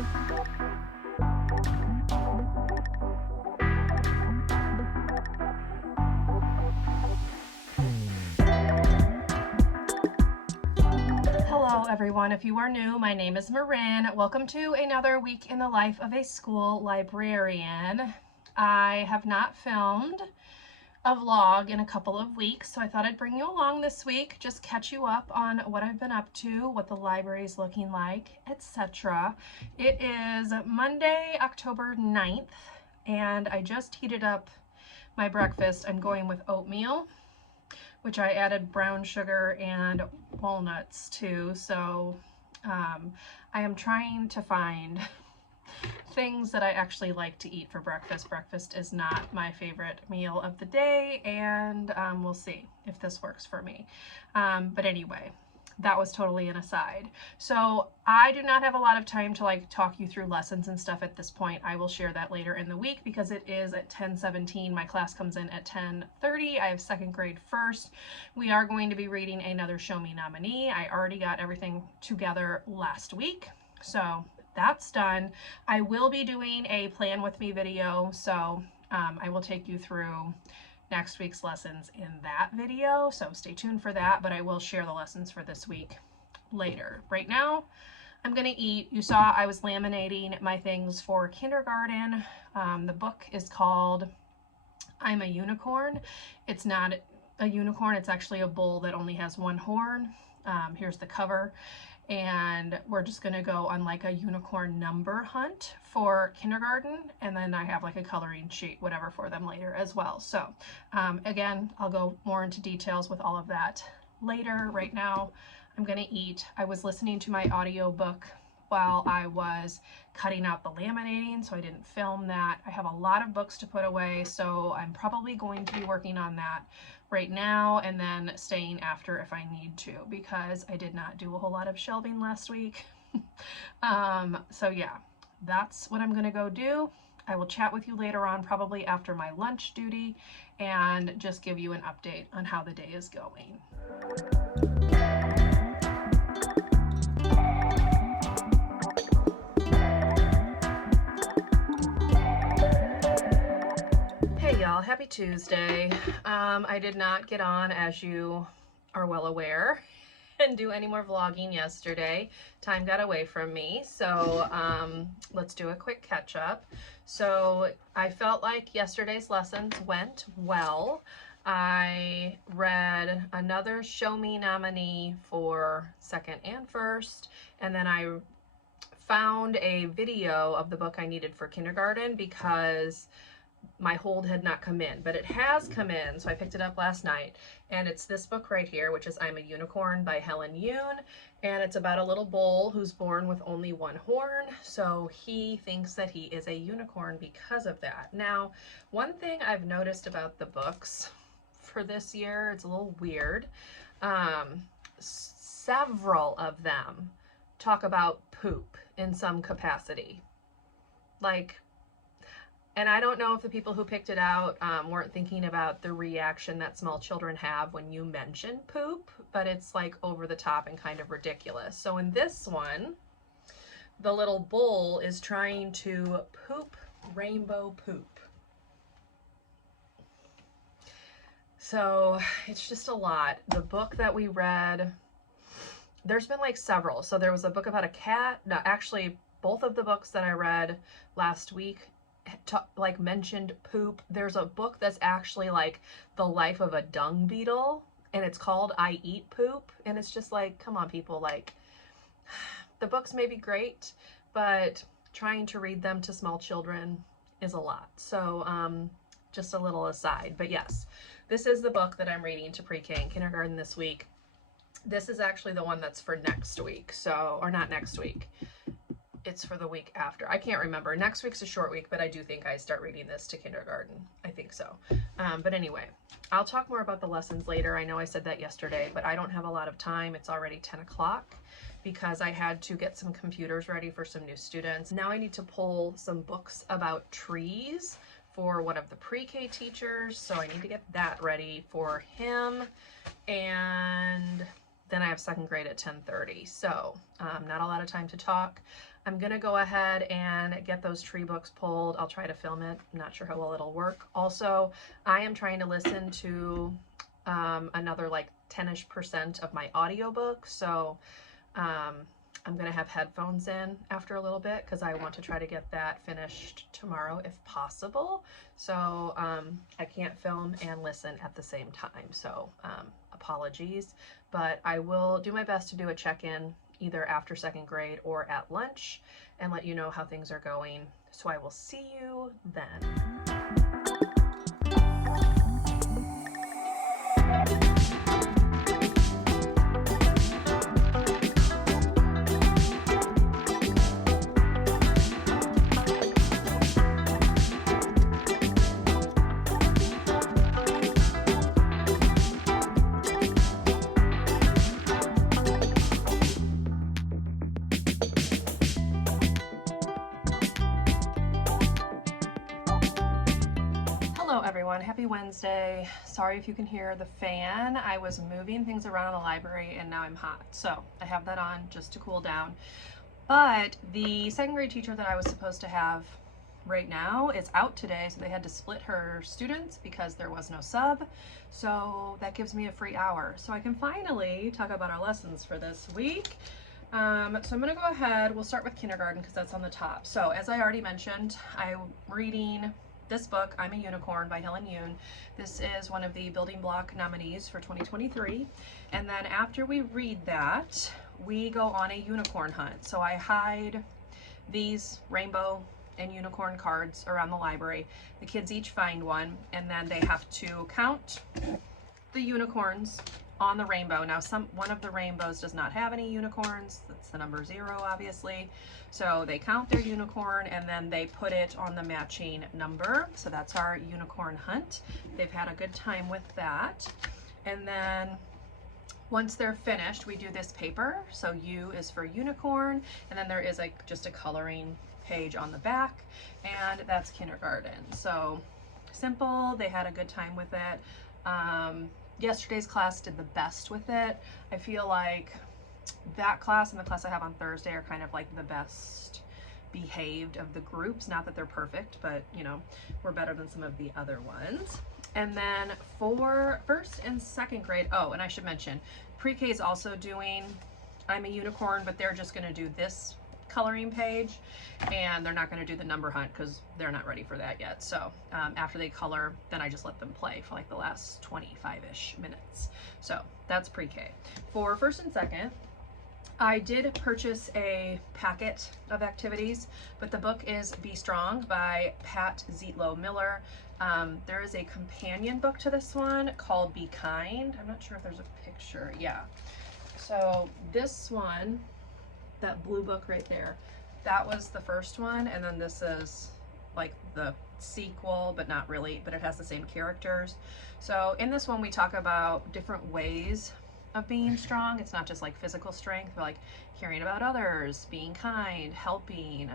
Hello everyone, if you are new, my name is Marin. Welcome to another week in the life of a school librarian. I have not filmed a vlog in a couple of weeks, so I thought I'd bring you along this week, just catch you up on what I've been up to, what the library is looking like, etc. It is Monday, October 9th, and I just heated up my breakfast. I'm going with oatmeal, which I added brown sugar and walnuts to. So I am trying to find things that I actually like to eat for breakfast. Breakfast is not my favorite meal of the day, and we'll see if this works for me. But anyway, that was totally an aside. So I do not have a lot of time to like talk you through lessons and stuff at this point. I will share that later in the week because it is at 10:17. My class comes in at 10:30. I have second grade first. We are going to be reading another Show Me nominee. I already got everything together last week, so that's done. I will be doing a plan with me video, so I will take you through next week's lessons in that video, so stay tuned for that, but I will share the lessons for this week later. Right now, I'm gonna eat. You saw I was laminating my things for kindergarten. The book is called I'm a Unicorn. It's not a unicorn, it's actually a bull that only has one horn. Here's the cover. And we're just gonna go on like a unicorn number hunt for kindergarten, and then I have like a coloring sheet, whatever, for them later as well. So again, I'll go more into details with all of that later. Right now, I'm gonna eat. I was listening to my audio book while I was cutting out the laminating, so I didn't film that. I have a lot of books to put away, so I'm probably going to be working on that right now and then staying after if I need to, because I did not do a whole lot of shelving last week. So yeah, that's what I'm gonna go do. I will chat with you later on, probably after my lunch duty, and just give you an update on how the day is going. Hey y'all, happy Tuesday. I did not get on, as you are well aware, and do any more vlogging yesterday. Time got away from me, so let's do a quick catch up. So I felt like yesterday's lessons went well. I read another Show Me nominee for second and first, and then I found a video of the book I needed for kindergarten because my hold had not come in, but it has come in, so I picked it up last night, and it's this book right here, which is I'm a Unicorn by Helen Yoon, and it's about a little bull who's born with only one horn, so he thinks that he is a unicorn because of that. Now, one thing I've noticed about the books for this year, it's a little weird, several of them talk about poop in some capacity, like, and I don't know if the people who picked it out weren't thinking about the reaction that small children have when you mention poop, but it's like over the top and kind of ridiculous. So in this one, the little bull is trying to poop rainbow poop. So it's just a lot. The book that we read, there's been like several. So there was a book about a cat. No, actually, both of the books that I read last week like mentioned poop. There's a book that's actually like the life of a dung beetle, and it's called I Eat Poop, and it's just like, come on people, like, the books may be great, but trying to read them to small children is a lot. So just a little aside, but yes, this is the book that I'm reading to pre-K and kindergarten this week. This is actually the one that's for next week, so, or not next week, it's for the week after. I can't remember. Next week's a short week, but I do think I start reading this to kindergarten. I think so. But anyway, I'll talk more about the lessons later. I know I said that yesterday, but I don't have a lot of time. It's already 10 o'clock because I had to get some computers ready for some new students. Now I need to pull some books about trees for one of the pre-K teachers, so I need to get that ready for him. And then I have second grade at 10:30. So not a lot of time to talk. I'm gonna go ahead and get those tree books pulled. I'll try to film it. I'm not sure how well it'll work. Also, I am trying to listen to another like 10-ish% of my audiobook. So I'm gonna have headphones in after a little bit because I want to try to get that finished tomorrow if possible. So I can't film and listen at the same time. So apologies, but I will do my best to do a check-in either after second grade or at lunch and let you know how things are going. So I will see you then. Hello everyone, happy Wednesday. Sorry if you can hear the fan. I was moving things around in the library and now I'm hot. So I have that on just to cool down. But the second grade teacher that I was supposed to have right now is out today, so they had to split her students because there was no sub. So that gives me a free hour. So I can finally talk about our lessons for this week. So I'm gonna go ahead, we'll start with kindergarten because that's on the top. So as I already mentioned, I'm reading this book, I'm a Unicorn by Helen Yoon. This is one of the building block nominees for 2023. And then after we read that, we go on a unicorn hunt. So I hide these rainbow and unicorn cards around the library. The kids each find one, and then they have to count the unicorns on the rainbow. Now one of the rainbows does not have any unicorns. That's the number 0, obviously. So they count their unicorn and then they put it on the matching number. So that's our unicorn hunt. They've had a good time with that. And then once they're finished, we do this paper. So U is for unicorn, and then there is like just a coloring page on the back, and that's kindergarten. So simple, they had a good time with it. Yesterday's class did the best with it. I feel like that class and the class I have on Thursday are kind of like the best behaved of the groups. Not that they're perfect, but you know, we're better than some of the other ones. And then for first and second grade, oh, and I should mention, pre-K is also doing I'm a Unicorn, but they're just gonna do this coloring page and they're not going to do the number hunt because they're not ready for that yet. So after they color, then I just let them play for like the last 25-ish minutes. So that's pre-K. For first and second, I did purchase a packet of activities, but the book is Be Strong by Pat Zietlow Miller. There is a companion book to this one called Be Kind. I'm not sure if there's a picture. Yeah. So this one, that blue book right there, that was the first one, and then this is like the sequel, but not really, but it has the same characters. So in this one we talk about different ways of being strong. It's not just like physical strength, but like caring about others, being kind, helping,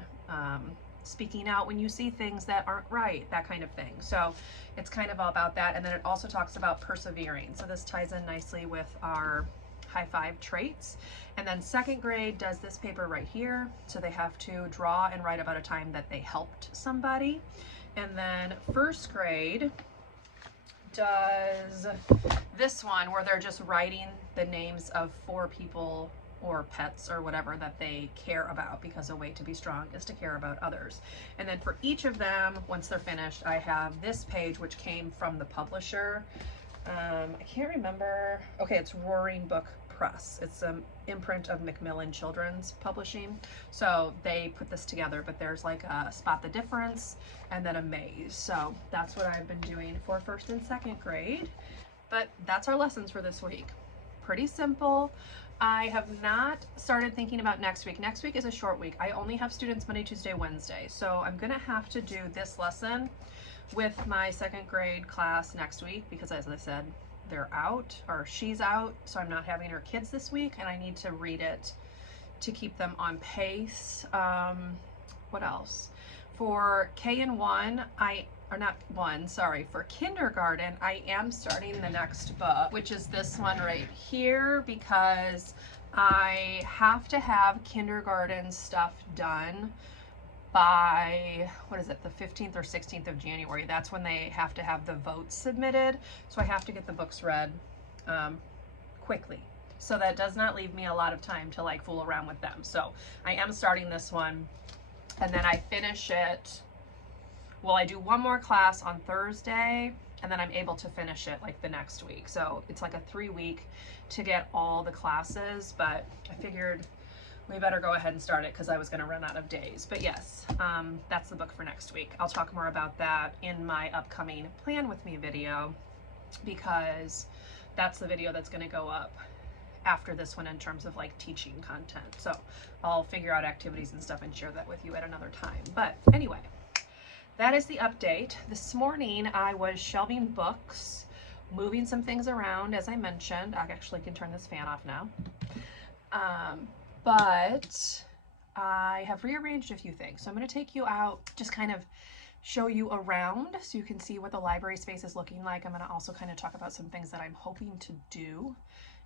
speaking out when you see things that aren't right, that kind of thing. So it's kind of all about that. And then it also talks about persevering. So this ties in nicely with our high five traits. And then second grade does this paper right here. So they have to draw and write about a time that they helped somebody. And then first grade does this one where they're just writing the names of 4 people or pets or whatever that they care about, because a way to be strong is to care about others. And then for each of them, once they're finished, I have this page which came from the publisher. I can't remember. Okay, it's Roaring Book Press. It's an imprint of Macmillan Children's Publishing. So they put this together, but there's like a spot the difference and then a maze. So that's what I've been doing for first and second grade. But that's our lessons for this week. Pretty simple. I have not started thinking about next week. Next week is a short week. I only have students Monday, Tuesday, Wednesday. So I'm gonna have to do this lesson with my second grade class next week because, as I said, they're out, or she's out, so I'm not having her kids this week, and I need to read it to keep them on pace. What else? For K and 1, I or not one, sorry, for kindergarten, I am starting the next book, which is this one right here, because I have to have kindergarten stuff done by, what is it, the 15th or 16th of January. That's when they have to have the votes submitted. So I have to get the books read quickly. So that does not leave me a lot of time to like fool around with them. So I am starting this one, and then I finish it. Well, I do one more class on Thursday, and then I'm able to finish it like the next week. So it's like a 3-week to get all the classes, but I figured we better go ahead and start it because I was going to run out of days. But yes, that's the book for next week. I'll talk more about that in my upcoming Plan With Me video, because that's the video that's going to go up after this one in terms of like teaching content. So I'll figure out activities and stuff and share that with you at another time. But anyway, that is the update. This morning I was shelving books, moving some things around, as I mentioned. I actually can turn this fan off now. But I have rearranged a few things. So I'm going to take you out, just kind of show you around so you can see what the library space is looking like. I'm going to also kind of talk about some things that I'm hoping to do.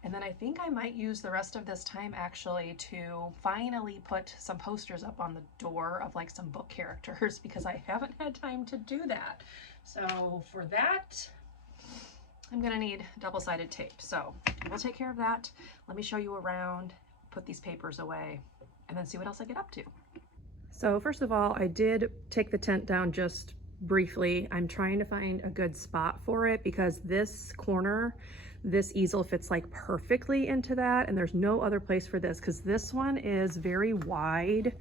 And then I think I might use the rest of this time actually to finally put some posters up on the door of like some book characters, because I haven't had time to do that. So for that, I'm going to need double-sided tape. So we'll take care of that. Let me show you around, put these papers away, and then see what else I get up to. So first of all, I did take the tent down just briefly. I'm trying to find a good spot for it because this corner, this easel fits like perfectly into that, and there's no other place for this because this one is very wide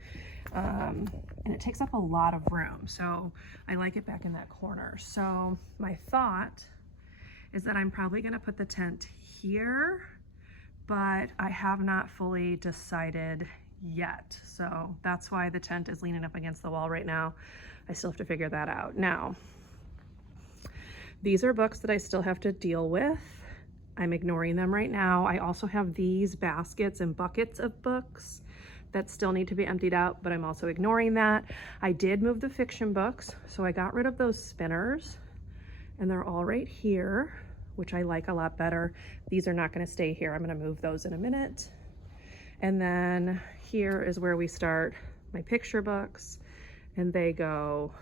and it takes up a lot of room. So I like it back in that corner. So my thought is that I'm probably gonna put the tent here, but I have not fully decided yet. So that's why the tent is leaning up against the wall right now. I still have to figure that out. Now, these are books that I still have to deal with. I'm ignoring them right now. I also have these baskets and buckets of books that still need to be emptied out, but I'm also ignoring that. I did move the fiction books, so I got rid of those spinners, and they're all right here, which I like a lot better. These are not gonna stay here. I'm gonna move those in a minute. And then here is where we start my picture books, and they go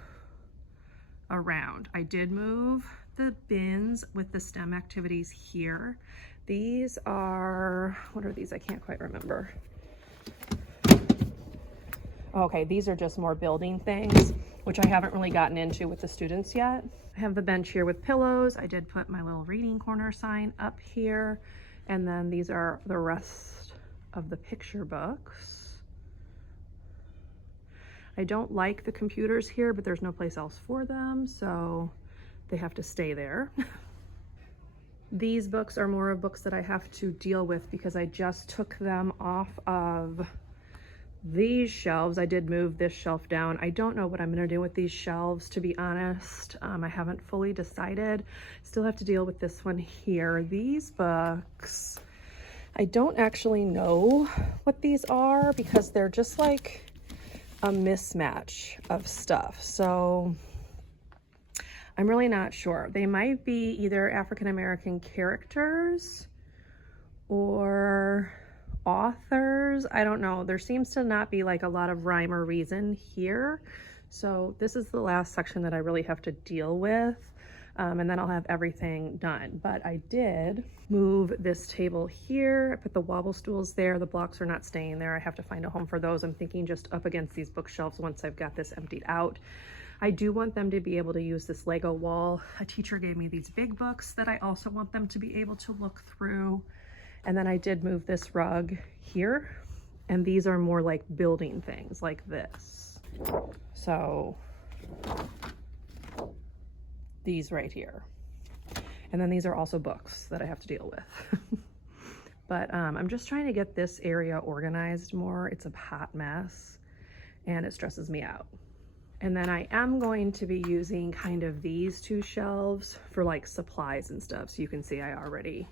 around. I did move the bins with the STEM activities here. These are, what are these? I can't quite remember. Okay, these are just more building things, which I haven't really gotten into with the students yet. I have the bench here with pillows. I did put my little reading corner sign up here. And then these are the rest of the picture books. I don't like the computers here, but there's no place else for them, so they have to stay there. These books are more of books that I have to deal with because I just took them off of these shelves. I did move this shelf down. I don't know what I'm gonna do with these shelves, to be honest. I haven't fully decided. Still have to deal with this one here. These books, I don't actually know what these are because they're just like a mismatch of stuff. So I'm really not sure. They might be either African-American characters or authors. I don't know. There seems to not be like a lot of rhyme or reason here. So this is the last section that I really have to deal with. And then I'll have everything done. But I did move this table here. I put the wobble stools there. The blocks are not staying there. I have to find a home for those. I'm thinking just up against these bookshelves once I've got this emptied out. I do want them to be able to use this Lego wall. A teacher gave me these big books that I also want them to be able to look through. And then I did move this rug here. And these are more like building things like this. So these right here. And then these are also books that I have to deal with. But I'm just trying to get this area organized more. It's a hot mess and it stresses me out. And then I am going to be using kind of these two shelves for like supplies and stuff. So you can see I already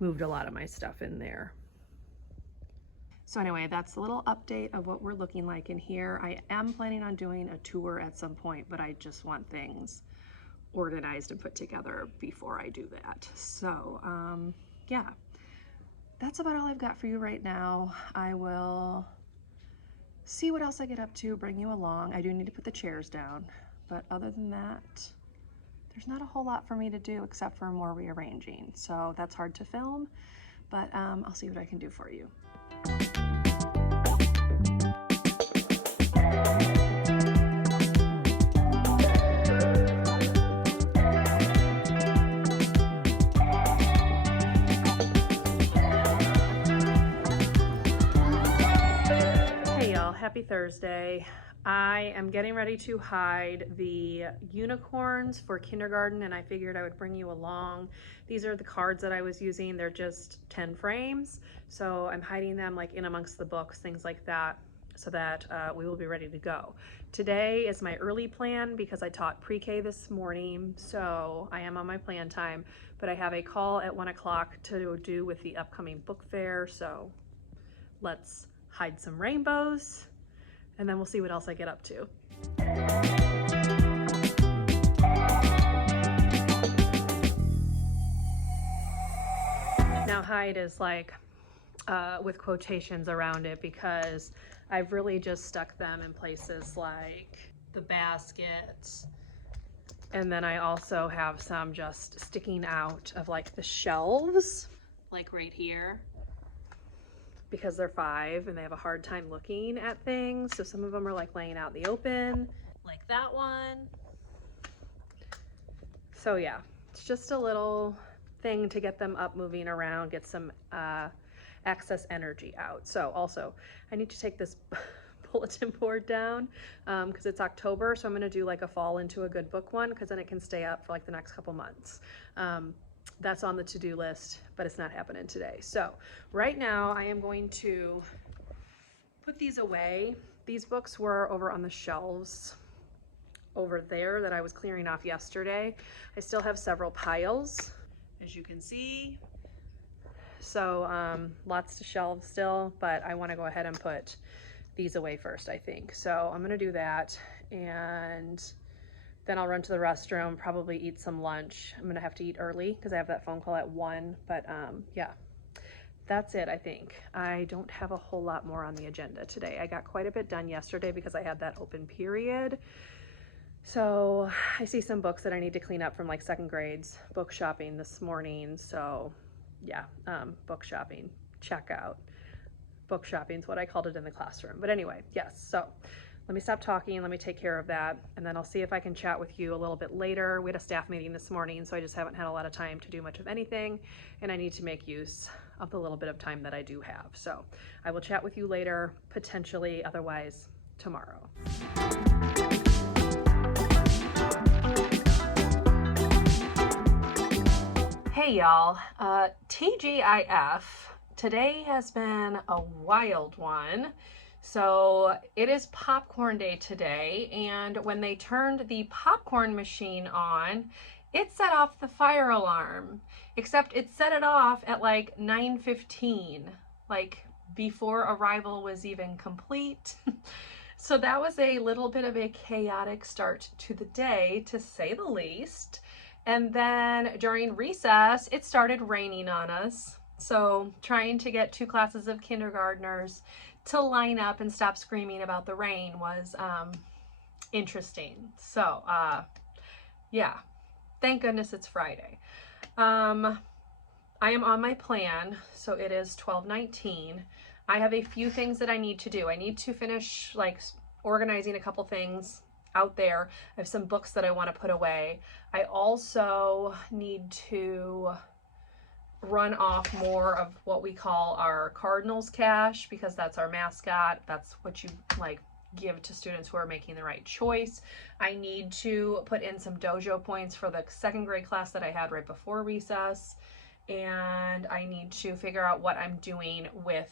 moved a lot of my stuff in there. So anyway, that's a little update of what we're looking like in here. I am planning on doing a tour at some point, but I just want things organized and put together before I do that. So yeah, that's about all I've got for you right now. I will see what else I get up to, bring you along. I do need to put the chairs down, but other than that, there's not a whole lot for me to do except for more rearranging. So that's hard to film, but I'll see what I can do for you. Happy Thursday. I am getting ready to hide the unicorns for kindergarten, and I figured I would bring you along. These are the cards that I was using. They're just 10 frames, so I'm hiding them like in amongst the books, things like that, so that we will be ready to go. Today is my early plan because I taught pre-K this morning, so I am on my plan time, but I have a call at 1 o'clock to do with the upcoming book fair, so let's hide some rainbows, and then we'll see what else I get up to. Now hide is like with quotations around it because I've really just stuck them in places like the basket, and then I also have some just sticking out of like the shelves, like right here, because they're 5 and they have a hard time looking at things. So some of them are like laying out in the open, like that one. So yeah, it's just a little thing to get them up, moving around, get some excess energy out. So also, I need to take this bulletin board down because it's October. So I'm gonna do like a fall into a good book one, because then it can stay up for like the next couple months. That's on the to-do list, but it's not happening today. So right now I am going to put these away. These books were over on the shelves over there that I was clearing off yesterday. I still have several piles, as you can see. So lots to shelve still, but I want to go ahead and put these away first, I think. So I'm going to do that, and then I'll run to the restroom, probably eat some lunch. I'm gonna have to eat early because I have that phone call at 1, but yeah, that's it, I think. I don't have a whole lot more on the agenda today. I got quite a bit done yesterday because I had that open period. So I see some books that I need to clean up from like 2nd grades, book shopping this morning. So yeah, book shopping, checkout. Book shopping is what I called it in the classroom. But anyway, yes, so let me stop talking, let me take care of that, and then I'll see if I can chat with you a little bit later. We had a staff meeting this morning, so I just haven't had a lot of time to do much of anything, and I need to make use of the little bit of time that I do have. So I will chat with you later, potentially, otherwise tomorrow. Hey y'all, TGIF, today has been a wild one. So it is popcorn day today, and when they turned the popcorn machine on, it set off the fire alarm, except it set it off at like 9:15, like before arrival was even complete. So that was a little bit of a chaotic start to the day, to say the least. And then during recess, it started raining on us. So trying to get 2 classes of kindergartners to line up and stop screaming about the rain was interesting. So yeah, thank goodness it's Friday. I am on my plan, so it is 12:19. I have a few things that I need to do. I need to finish like organizing a couple things out there. I have some books that I want to put away. I also need to run off more of what we call our Cardinals cash, because that's our mascot. That's what you like give to students who are making the right choice. I need to put in some dojo points for the 2nd grade class that I had right before recess, and I need to figure out what I'm doing with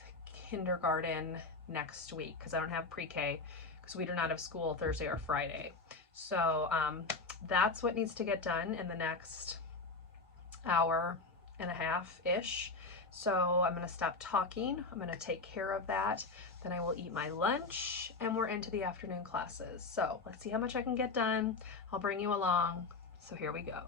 kindergarten next week, because I don't have pre-K because we do not have school Thursday or Friday. So that's what needs to get done in the next hour and a half-ish. So I'm going to stop talking. I'm going to take care of that. Then I will eat my lunch, and we're into the afternoon classes. So let's see how much I can get done. I'll bring you along. So here we go.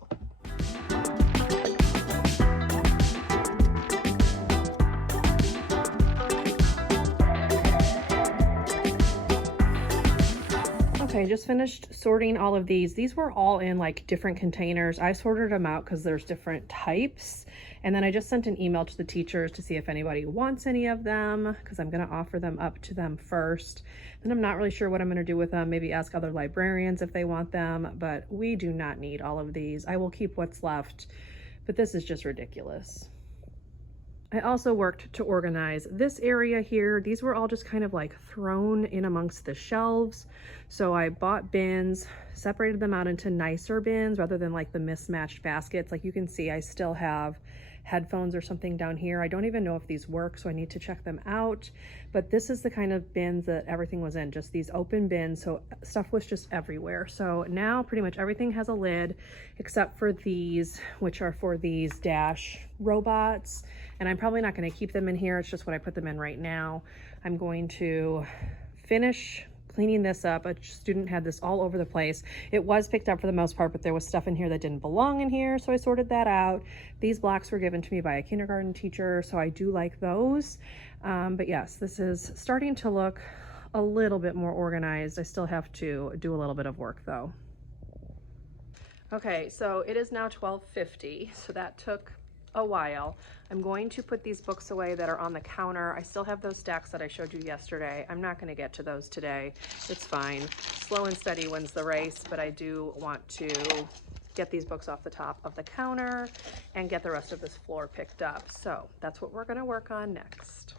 Okay, just finished sorting all of these. These were all in like different containers. I sorted them out because there's different types. And then I just sent an email to the teachers to see if anybody wants any of them, because I'm going to offer them up to them first. And I'm not really sure what I'm going to do with them. Maybe ask other librarians if they want them, but we do not need all of these. I will keep what's left, but this is just ridiculous. I also worked to organize this area here. These were all just kind of like thrown in amongst the shelves. So I bought bins, separated them out into nicer bins rather than like the mismatched baskets. Like you can see, I still have headphones or something down here. I don't even know if these work, so I need to check them out. But this is the kind of bins that everything was in, just these open bins. So stuff was just everywhere. So now pretty much everything has a lid except for these, which are for these dash robots. And I'm probably not going to keep them in here. It's just what I put them in right now. I'm going to finish cleaning this up. A student had this all over the place. It was picked up for the most part, but there was stuff in here that didn't belong in here, so I sorted that out. These blocks were given to me by a kindergarten teacher, so I do like those. But yes, this is starting to look a little bit more organized. I still have to do a little bit of work though. Okay, so it is now 12:50, so that took a while. I'm going to put these books away that are on the counter. I still have those stacks that I showed you yesterday. I'm not going to get to those today. It's fine. Slow and steady wins the race, but I do want to get these books off the top of the counter and get the rest of this floor picked up. So that's what we're going to work on next.